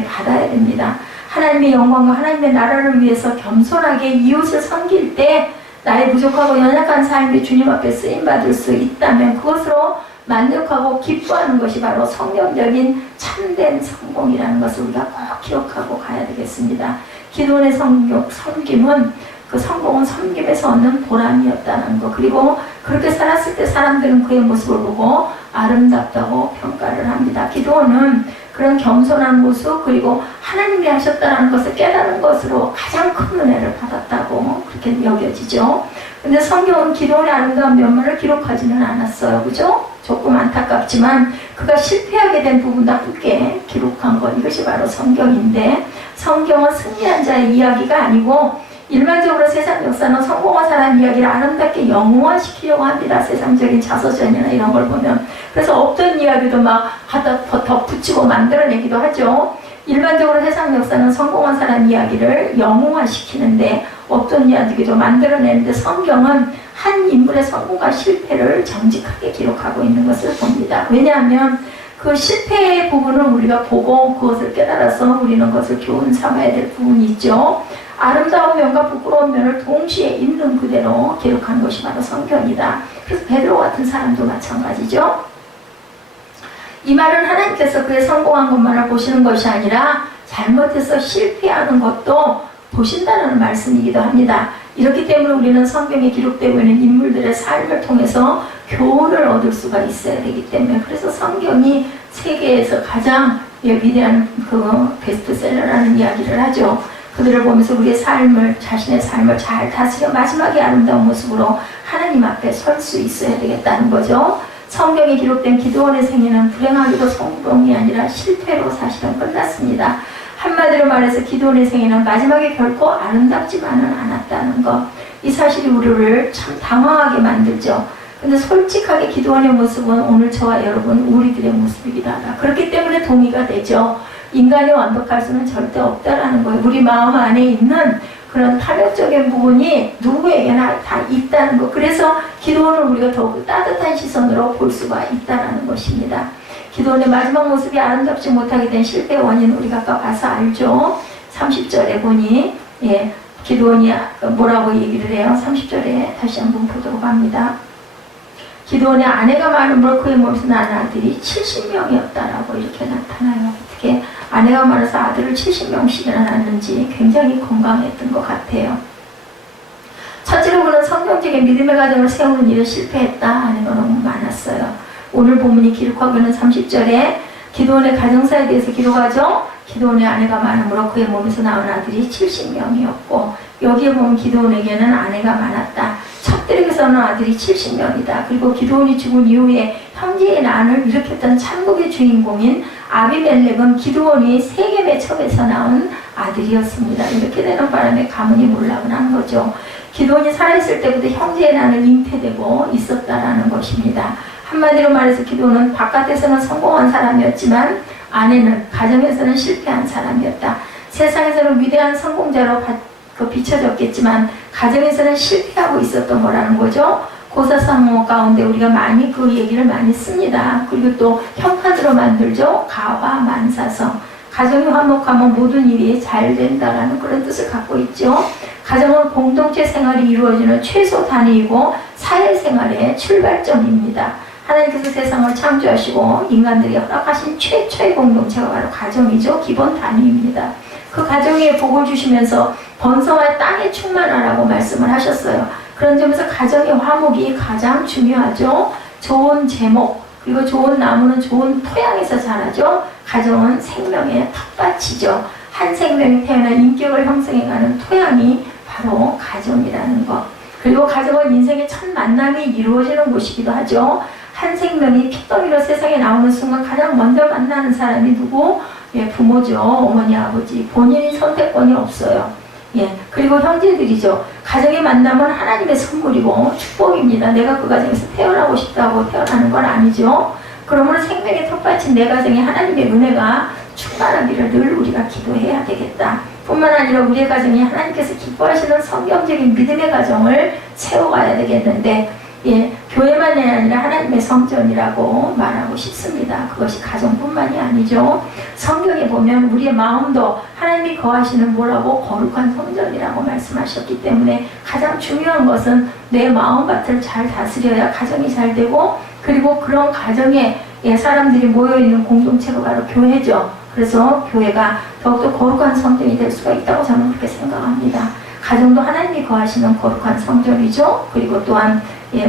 받아야 됩니다. 하나님의 영광과 하나님의 나라를 위해서 겸손하게 이웃을 섬길 때 나의 부족하고 연약한 삶이 주님 앞에 쓰임받을 수 있다면 그것으로 만족하고 기뻐하는 것이 바로 성경적인 참된 성공이라는 것을 우리가 꼭 기억하고 가야 되겠습니다. 기도원의 섬김은 그 성공은 섬김에서 얻는 보람이었다는 것. 그리고 그렇게 살았을 때 사람들은 그의 모습을 보고 아름답다고 평가를 합니다. 기도원은 그런 겸손한 모습 그리고 하나님이 하셨다는 것을 깨닫는 것으로 가장 큰 은혜를 받았다고 그렇게 여겨지죠. 근데 성경은 기도원의 아름다운 면모를 기록하지는 않았어요. 그죠? 조금 안타깝지만 그가 실패하게 된 부분도 함께 기록한 것. 이것이 바로 성경인데 성경은 승리한 자의 이야기가 아니고 일반적으로 세상 역사는 성공한 사람 이야기를 아름답게 영웅화시키려고 합니다. 세상적인 자서전이나 이런 걸 보면. 그래서 없던 이야기도 막 갖다 덧붙이고 만들어내기도 하죠. 일반적으로 세상 역사는 성공한 사람 이야기를 영웅화시키는데 없던 이야기도 만들어내는데 성경은 한 인물의 성공과 실패를 정직하게 기록하고 있는 것을 봅니다. 왜냐하면 그 실패의 부분을 우리가 보고 그것을 깨달아서 우리는 그것을 교훈 삼아야 될 부분이 있죠. 아름다운 면과 부끄러운 면을 동시에 있는 그대로 기록한 것이 바로 성경이다. 그래서 베드로 같은 사람도 마찬가지죠. 이 말은 하나님께서 그의 성공한 것만을 보시는 것이 아니라 잘못해서 실패하는 것도 보신다는 말씀이기도 합니다. 이렇기 때문에 우리는 성경에 기록되고 있는 인물들의 삶을 통해서 교훈을 얻을 수가 있어야 되기 때문에 그래서 성경이 세계에서 가장 위대한 그 베스트셀러라는 이야기를 하죠. 그들을 보면서 우리의 삶을 자신의 삶을 잘 다스려 마지막에 아름다운 모습으로 하나님 앞에 설 수 있어야 되겠다는 거죠. 성경에 기록된 기도원의 생애는 불행하기도 성공이 아니라 실패로 사실은 끝났습니다. 한마디로 말해서 기도원의 생애는 마지막에 결코 아름답지만은 않았다는 것. 이 사실이 우리를 참 당황하게 만들죠. 근데 솔직하게 기도원의 모습은 오늘 저와 여러분 우리들의 모습이기도 하다. 그렇기 때문에 동의가 되죠. 인간이 완벽할 수는 절대 없다라는 거예요. 우리 마음 안에 있는 그런 탐욕적인 부분이 누구에게나 다 있다는 것. 그래서 기도원을 우리가 더욱 따뜻한 시선으로 볼 수가 있다는 것입니다. 기도원의 마지막 모습이 아름답지 못하게 된 실패의 원인 우리가 아까 봐서 알죠. 30절에 보니 기도원이 뭐라고 얘기를 해요. 30절에 다시 한번 보도록 합니다. 기도원의 아내가 많음으로 그의 몸에서 난 아들이 70명이었다라고 이렇게 나타나요. 어떻게 아내가 많아서 아들을 70명씩이나 낳았는지 굉장히 건강했던 것 같아요. 첫째로 그는 성경적인 믿음의 가정을 세우는 일에 실패했다 하는 거 너무 많았어요. 오늘 본문이 기록하고 있는 30절에 기도원의 가정사에 대해서 기록하죠. 기도원의 아내가 많음으로 그의 몸에서 나온 아들이 70명이었고 여기에 보면 기도원에게는 아내가 많았다. 첩들에게서 태어난 아들이 70명이다. 그리고 기드온이 죽은 이후에 형제의 난을 일으켰던 천국의 주인공인 아비멜렉은 기드온이 세겜의 첩에서 낳은 아들이었습니다. 이렇게 되는 바람에 가문이 몰락을 한 거죠. 기드온이 살아있을 때부터 형제의 난을 잉태되고 있었다라는 것입니다. 한마디로 말해서 기드온은 바깥에서는 성공한 사람이었지만 안에는, 가정에서는 실패한 사람이었다. 세상에서는 위대한 성공자로 비춰졌겠지만 가정에서는 실패하고 있었던 거라는 거죠. 고사성어 가운데 우리가 많이 그 얘기를 많이 씁니다. 그리고 또 형판으로 만들죠. 가화만사성. 가정이 화목하면 모든 일이 잘 된다라는 그런 뜻을 갖고 있죠. 가정은 공동체 생활이 이루어지는 최소 단위이고 사회생활의 출발점입니다. 하나님께서 세상을 창조하시고 인간들이 허락하신 최초의 공동체가 바로 가정이죠. 기본 단위입니다. 그 가정에 복을 주시면서 번성할 땅에 충만하라고 말씀을 하셨어요. 그런 점에서 가정의 화목이 가장 중요하죠. 좋은 제목, 그리고 좋은 나무는 좋은 토양에서 자라죠. 가정은 생명의 텃밭이죠. 한 생명이 태어나 인격을 형성해가는 토양이 바로 가정이라는 것. 그리고 가정은 인생의 첫 만남이 이루어지는 곳이기도 하죠. 한 생명이 핏덩이로 세상에 나오는 순간 가장 먼저 만나는 사람이 누구? 예, 부모죠. 어머니, 아버지. 본인이 선택권이 없어요. 예, 그리고 형제들이죠. 가정의 만남은 하나님의 선물이고 축복입니다. 내가 그 가정에서 태어나고 싶다고 태어나는 건 아니죠. 그러므로 생명의 텃밭인 내 가정에 하나님의 은혜가 충만하기를 늘 우리가 기도해야 되겠다. 뿐만 아니라 우리의 가정이 하나님께서 기뻐하시는 성경적인 믿음의 가정을 세워가야 되겠는데, 예, 교회만이 아니라 하나님의 성전이라고 말하고 싶습니다. 그것이 가정뿐만이 아니죠. 성경에 보면 우리의 마음도 하나님이 거하시는 뭐라고? 거룩한 성전이라고 말씀하셨기 때문에 가장 중요한 것은 내 마음밭을 잘 다스려야 가정이 잘 되고, 그리고 그런 가정에 사람들이 모여있는 공동체가 바로 교회죠. 그래서 교회가 더욱더 거룩한 성전이 될 수가 있다고 저는 그렇게 생각합니다. 가정도 하나님이 거하시는 거룩한 성전이죠. 그리고 또한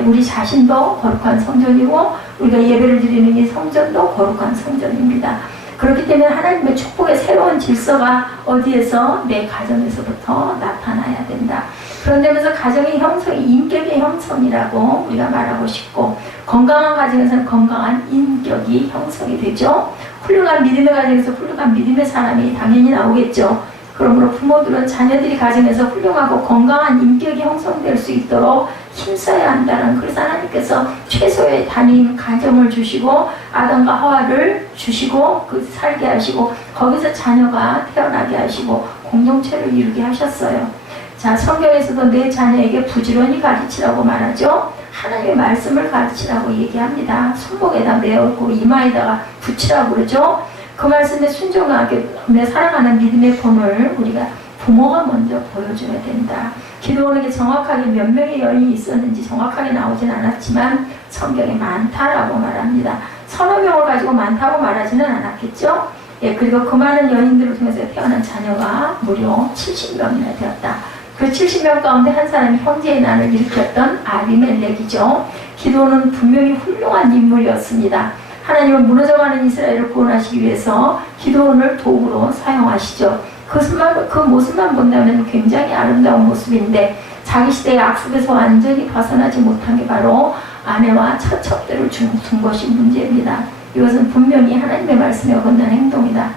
우리 자신도 거룩한 성전이고 우리가 예배를 드리는 이 성전도 거룩한 성전입니다. 그렇기 때문에 하나님의 축복의 새로운 질서가 어디에서? 내 가정에서부터 나타나야 된다. 그런 점에서 가정의 형성이 인격의 형성이라고 우리가 말하고 싶고, 건강한 가정에서는 건강한 인격이 형성이 되죠. 훌륭한 믿음의 가정에서 훌륭한 믿음의 사람이 당연히 나오겠죠. 그러므로 부모들은 자녀들이 가정에서 훌륭하고 건강한 인격이 형성될 수 있도록 힘써야 한다는, 그래서 하나님께서 최소의 단위인 가정을 주시고 아담과 하와를 주시고 그 살게 하시고 거기서 자녀가 태어나게 하시고 공동체를 이루게 하셨어요. 자, 성경에서도 내 자녀에게 부지런히 가르치라고 말하죠. 하나님의 말씀을 가르치라고 얘기합니다. 손목에다 메어고 이마에다가 붙이라고 그러죠. 그 말씀에 순종하게 살아가는 믿음의 본을 우리가 부모가 먼저 보여줘야 된다. 기도원에게 정확하게 몇 명의 여인이 있었는지 정확하게 나오진 않았지만 성경에 많다라고 말합니다. 서너 명을 가지고 많다고 말하지는 않았겠죠. 예, 그리고 그 많은 여인들을 통해서 태어난 자녀가 무려 70명이나 되었다. 그 70명 가운데 한 사람이 형제의 난을 일으켰던 아비멜렉이죠. 기도원은 분명히 훌륭한 인물이었습니다. 하나님은 무너져가는 이스라엘을 구원하시기 위해서 기도원을 도구로 사용하시죠. 그 모습만 본다면 굉장히 아름다운 모습인데 자기 시대의 악습에서 완전히 벗어나지 못한 게 바로 아내와 첫 첩들을 둔 것이 문제입니다. 이것은 분명히 하나님의 말씀에 어긋난 행동이다.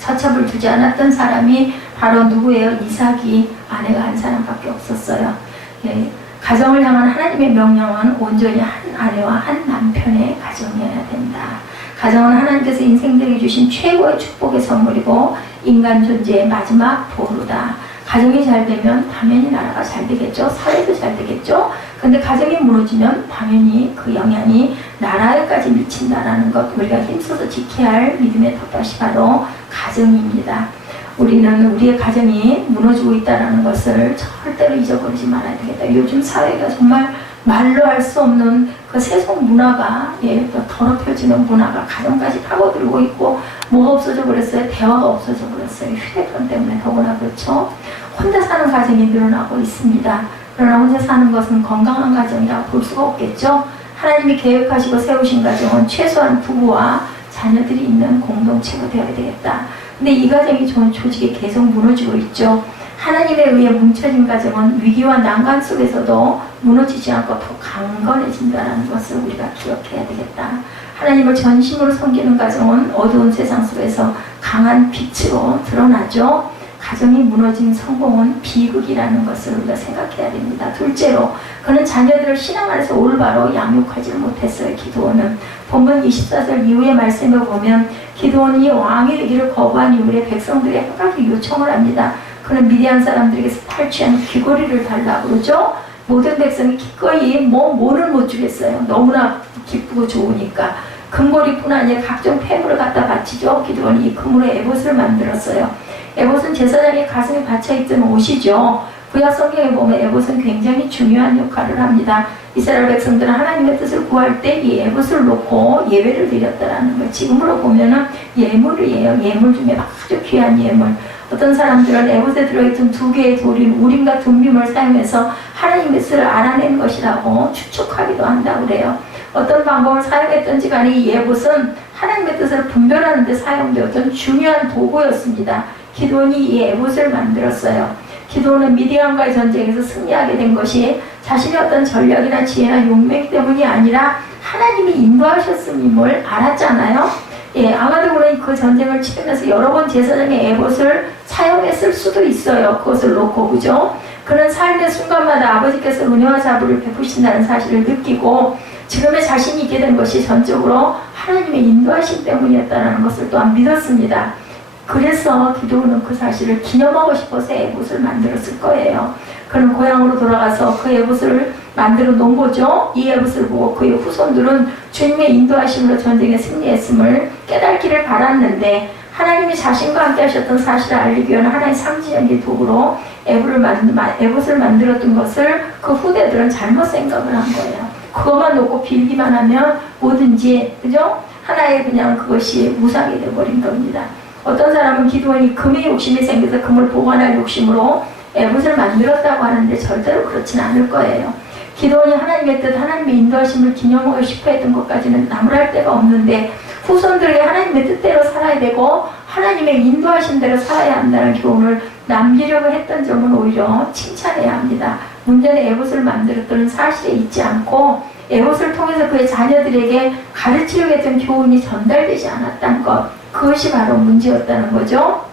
첫 첩을 두지 않았던 사람이 바로 누구예요? 이삭이 아내가 한 사람밖에 없었어요. 예. 가정을 향한 하나님의 명령은 온전히 한 아내와 한 남편의 가정이어야 된다. 가정은 하나님께서 인생들에게 주신 최고의 축복의 선물이고 인간 존재의 마지막 보루다. 가정이 잘 되면 당연히 나라가 잘 되겠죠. 사회도 잘 되겠죠. 근데 가정이 무너지면 당연히 그 영향이 나라에까지 미친다라는 것, 우리가 힘써서 지켜야 할 믿음의 텃밭이 바로 가정입니다. 우리는 우리의 가정이 무너지고 있다는 것을 절대로 잊어버리지 말아야 되겠다. 요즘 사회가 정말 말로 할 수 없는 그 세속 문화가, 더럽혀지는 문화가 가정까지 파고들고 있고, 뭐가 없어져 버렸어요? 대화가 없어져 버렸어요. 휴대폰 때문에 더구나 그렇죠. 혼자 사는 가정이 늘어나고 있습니다. 그러나 혼자 사는 것은 건강한 가정이라고 볼 수가 없겠죠. 하나님이 계획하시고 세우신 가정은 최소한 부부와 자녀들이 있는 공동체가 되어야 되겠다. 근데 이 가정이 좋은 조직이 계속 무너지고 있죠. 하나님에 의해 뭉쳐진 가정은 위기와 난관 속에서도 무너지지 않고 더 강건해진다는 것을 우리가 기억해야 되겠다. 하나님을 전심으로 섬기는 가정은 어두운 세상 속에서 강한 빛으로 드러나죠. 가정이 무너진 성공은 비극이라는 것을 우리가 생각해야 됩니다. 둘째로 그는 자녀들을 신앙 안에서 올바로 양육하지 못했어요. 기드온은 본문 24절 이후의 말씀을 보면 기드온이 왕이 되기를 거부한 이후에 백성들이 한 가지 요청을 합니다. 그는 미디안 사람들에게서 탈취한 귀고리를 달라고 그러죠. 모든 백성이 기꺼이 뭐를 못 주겠어요. 너무나 기쁘고 좋으니까. 금고리뿐 아니라 각종 폐물을 갖다 바치죠. 기드온이 이 금으로 에봇을 만들었어요. 에봇은 제사장의 가슴에 받쳐있던 옷이죠. 구약 성경에 보면 에봇은 굉장히 중요한 역할을 합니다. 이스라엘 백성들은 하나님의 뜻을 구할 때 이 에봇을 놓고 예배를 드렸다라는 거. 지금으로 보면은 예물이에요. 예물 중에 아주 귀한 예물. 어떤 사람들은 에봇에 들어있던 2개의 돌인 우림과 둠밈을 사용해서 하나님의 뜻을 알아낸 것이라고 추측하기도 한다고 그래요. 어떤 방법을 사용했던지 간에 이 에봇은 하나님의 뜻을 분별하는 데 사용되었던 중요한 도구였습니다. 기드온이 이 에봇을 만들었어요. 기드온은 미디안과의 전쟁에서 승리하게 된 것이 자신의 어떤 전략이나 지혜나 용맹 때문이 아니라 하나님이 인도하셨음을 알았잖아요. 아마도 그러니 그 전쟁을 치르면서 여러 번 제사장의 에봇을 사용했을 수도 있어요. 그것을 놓고, 그죠? 그는 삶의 순간마다 아버지께서 은혜와 자비를 베푸신다는 사실을 느끼고 지금의 자신이 있게 된 것이 전적으로 하나님의 인도하심 때문이었다는 것을 또한 믿었습니다. 그래서 기드온은 그 사실을 기념하고 싶어서 에봇을 만들었을 거예요. 그는 고향으로 돌아가서 그 에봇을 만들어 놓은 거죠. 이 에봇을 보고 그의 후손들은 주님의 인도하심으로 전쟁에 승리했음을 깨닫기를 바랐는데 하나님이 자신과 함께 하셨던 사실을 알리기 위한 하나의 상징적인 도구로 에봇을 만들었던 것을 그 후대들은 잘못 생각을 한 거예요. 그것만 놓고 빌기만 하면 뭐든지, 그죠? 하나의 그냥 그것이 우상이 되어버린 겁니다. 어떤 사람은 기드온이 금의 욕심이 생겨서 금을 보관할 욕심으로 에봇을 만들었다고 하는데 절대로 그렇진 않을 거예요. 기드온이 하나님의 뜻, 하나님의 인도하심을 기념하고 싶어 했던 것까지는 나무랄 데가 없는데 후손들에게 하나님의 뜻대로 살아야 되고 하나님의 인도하신 대로 살아야 한다는 교훈을 남기려고 했던 점은 오히려 칭찬해야 합니다. 문제는 에봇을 만들었다는 사실에 있지 않고 에봇을 통해서 그의 자녀들에게 가르치려고 했던 교훈이 전달되지 않았다는 것, 그것이 바로 문제였다는 거죠.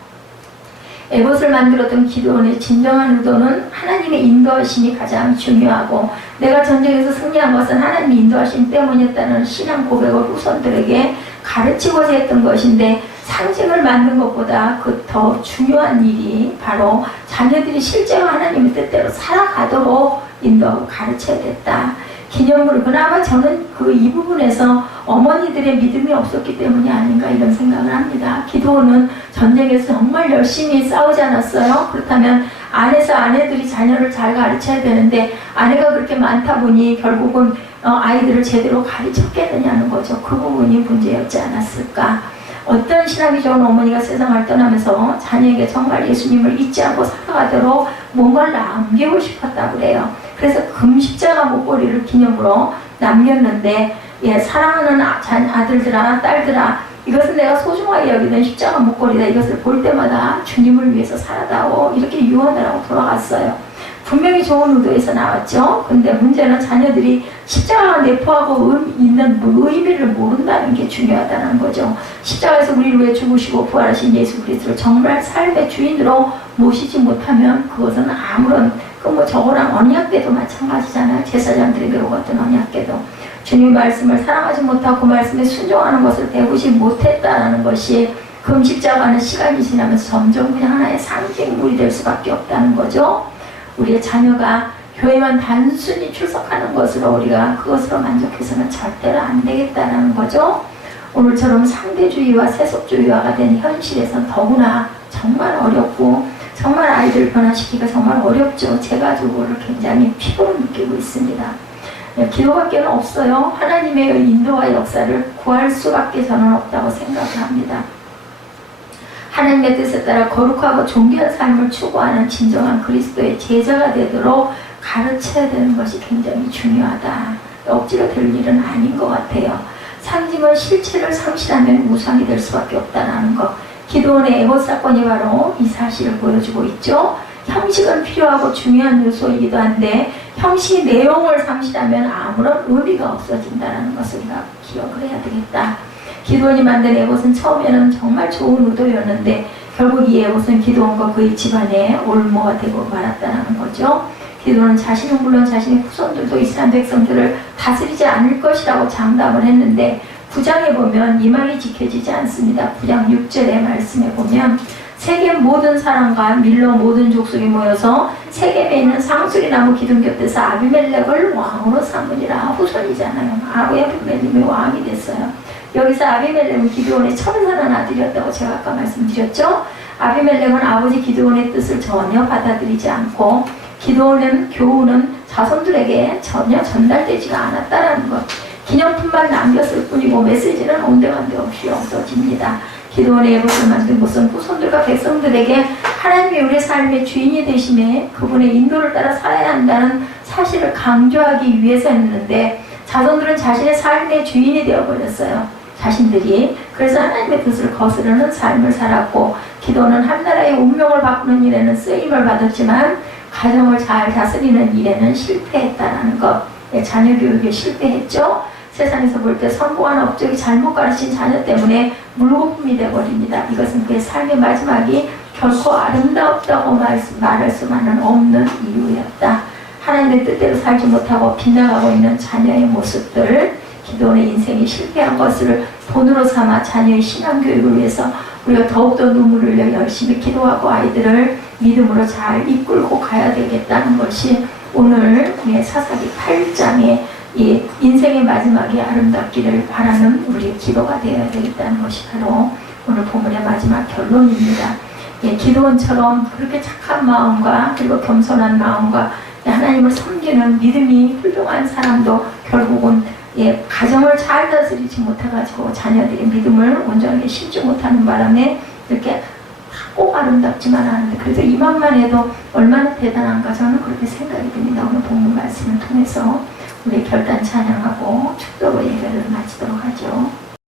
에봇을 만들었던 기드온의 진정한 의도는 하나님의 인도하심이 가장 중요하고 내가 전쟁에서 승리한 것은 하나님의 인도하심 때문이었다는 신앙 고백을 후손들에게 가르치고자 했던 것인데 상징을 만든 것보다 그 더 중요한 일이 바로 자녀들이 실제로 하나님의 뜻대로 살아가도록 인도하고 가르쳐야 됐다. 기념으로 그나마 저는 이 부분에서 어머니들의 믿음이 없었기 때문이 아닌가 이런 생각을 합니다. 기드온은 전쟁에서 정말 열심히 싸우지 않았어요. 그렇다면 안에서 아내들이 자녀를 잘 가르쳐야 되는데 아내가 그렇게 많다 보니 결국은 아이들을 제대로 가르쳤겠느냐는 거죠. 그 부분이 문제였지 않았을까. 어떤 신앙이 좋은 어머니가 세상을 떠나면서 자녀에게 정말 예수님을 잊지 않고 살아가도록 뭔가를 남기고 싶었다고 그래요. 그래서 금십자가 목걸이를 기념으로 남겼는데 사랑하는 아들들아 딸들아 이것은 내가 소중하게 여기는 십자가 목걸이다. 이것을 볼 때마다 주님을 위해서 살아다오 이렇게 유언을 하고 돌아갔어요. 분명히 좋은 의도에서 나왔죠. 근데 문제는 자녀들이 십자가가 내포하고 있는 의미를 모른다는 게 중요하다는 거죠. 십자가에서 우리를 위해 죽으시고 부활하신 예수 그리스도를 정말 삶의 주인으로 모시지 못하면 그것은 아무런 저거랑 언약궤도 마찬가지잖아요. 제사장들에게 오갔던 언약궤도 주님 말씀을 사랑하지 못하고 그 말씀에 순종하는 것을 배우지 못했다는 것이 금십자가는 시간이 지나면서 점점 그냥 하나의 상징물이 될 수밖에 없다는 거죠. 우리의 자녀가 교회만 단순히 출석하는 것으로 우리가 그것으로 만족해서는 절대로 안 되겠다는 거죠. 오늘처럼 상대주의와 세속주의화가 된 현실에선 더구나 정말 어렵고 정말 아이들 변화시키기가 정말 어렵죠. 제가 그거를 굉장히 피부로 느끼고 있습니다. 기도밖에는 없어요. 하나님의 인도와 역사를 구할 수밖에 저는 없다고 생각을 합니다. 하나님의 뜻에 따라 거룩하고 존귀한 삶을 추구하는 진정한 그리스도의 제자가 되도록 가르쳐야 되는 것이 굉장히 중요하다. 억지로 될 일은 아닌 것 같아요. 상징은 실체를 상실하면 우상이 될 수밖에 없다는 것. 기드온의 에봇 사건이 바로 이 사실을 보여주고 있죠. 형식은 필요하고 중요한 요소이기도 한데 형식 내용을 상실하면 아무런 의미가 없어진다는 것을 우리가 기억을 해야 되겠다. 기도원이 만든 에봇은 처음에는 정말 좋은 의도였는데 결국 이 에봇은 기도원과 그의 집안의 올무가 되고 말았다는 거죠. 기도원은 자신은 물론 자신의 후손들도 이스라엘 백성들을 다스리지 않을 것이라고 장담을 했는데 9장에 보면 이 말이 지켜지지 않습니다. 9장 6절의 말씀에 보면 세겜 모든 사람과 밀로 모든 족속이 모여서 세겜에 있는 상수리나무 기둥 곁에서 아비멜렉을 왕으로 삼으니라. 후손이잖아요. 아비멜렉이 왕이 됐어요. 여기서 아비멜렉은 기드온의 천사는 아들이었다고 제가 아까 말씀드렸죠. 아비멜렉은 아버지 기드온의 뜻을 전혀 받아들이지 않고 기드온의 교훈은 자손들에게 전혀 전달되지가 않았다는 것. 기념품만 남겼을 뿐이고 메시지는 온데간데 없이 없어집니다. 기도원의 에봇을 만든 것은 후손들과 백성들에게 하나님이 우리 삶의 주인이 되심에 그분의 인도를 따라 살아야 한다는 사실을 강조하기 위해서였는데 자손들은 자신의 삶의 주인이 되어버렸어요. 자신들이. 그래서 하나님의 뜻을 거스르는 삶을 살았고 기도는 한 나라의 운명을 바꾸는 일에는 쓰임을 받았지만 가정을 잘 다스리는 일에는 실패했다는 것. 자녀 교육에 실패했죠. 세상에서 볼 때 성공한 업적이 잘못 가르친 자녀 때문에 물거품이 되어버립니다. 이것은 그의 삶의 마지막이 결코 아름답다고 말할 수만은 없는 이유였다. 하나님의 뜻대로 살지 못하고 빗나가고 있는 자녀의 모습들, 기도원의 인생이 실패한 것을 본으로 삼아 자녀의 신앙교육을 위해서 우리가 더욱더 눈물을 흘려 열심히 기도하고 아이들을 믿음으로 잘 이끌고 가야 되겠다는 것이 오늘 우리의 사사기 8장의 이 인생의 마지막이 아름답기를 바라는 우리의 기도가 되어야 되겠다는 것이 바로 오늘 본문의 마지막 결론입니다. 기도원처럼 그렇게 착한 마음과 그리고 겸손한 마음과 하나님을 섬기는 믿음이 훌륭한 사람도 결국은 가정을 잘 다스리지 못해가지고 자녀들의 믿음을 온전하게 심지 못하는 바람에 이렇게 꼭 아름답지만 않은데 그래서 이만만 해도 얼마나 대단한가 저는 그렇게 생각이 듭니다. 오늘 본문 말씀을 통해서 우리 결단 찬양하고 축도로 예배를 마치도록 하죠.